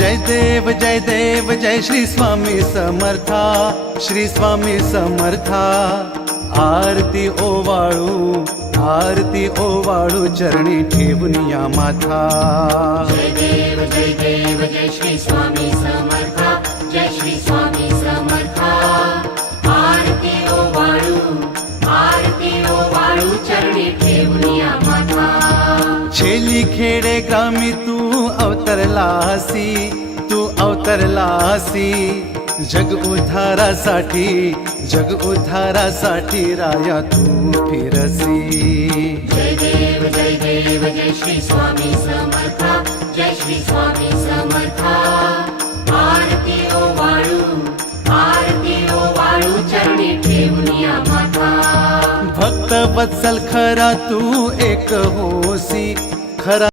जय देव जय श्री स्वामी समर्था, श्री स्वामी समर्था। आरती ओवाळू चरणी ठेवून या माथा। जय देव जय श्री स्वामी समर्था, जय श्री स्वामी समर्था। आरती ओवाळू चरणी ठेवून या माथा। छेली खेडे ग्रामी तू अवतरलासी, जग उद्धारासाठी राया तू फिरसी। जय देव जय श्री स्वामी समर्था, जय श्री स्वामी समर्था। आरती ओवाळू चरणी ठेवून या माथा। भक्त वत्सल खरा तू एक होसी, खरा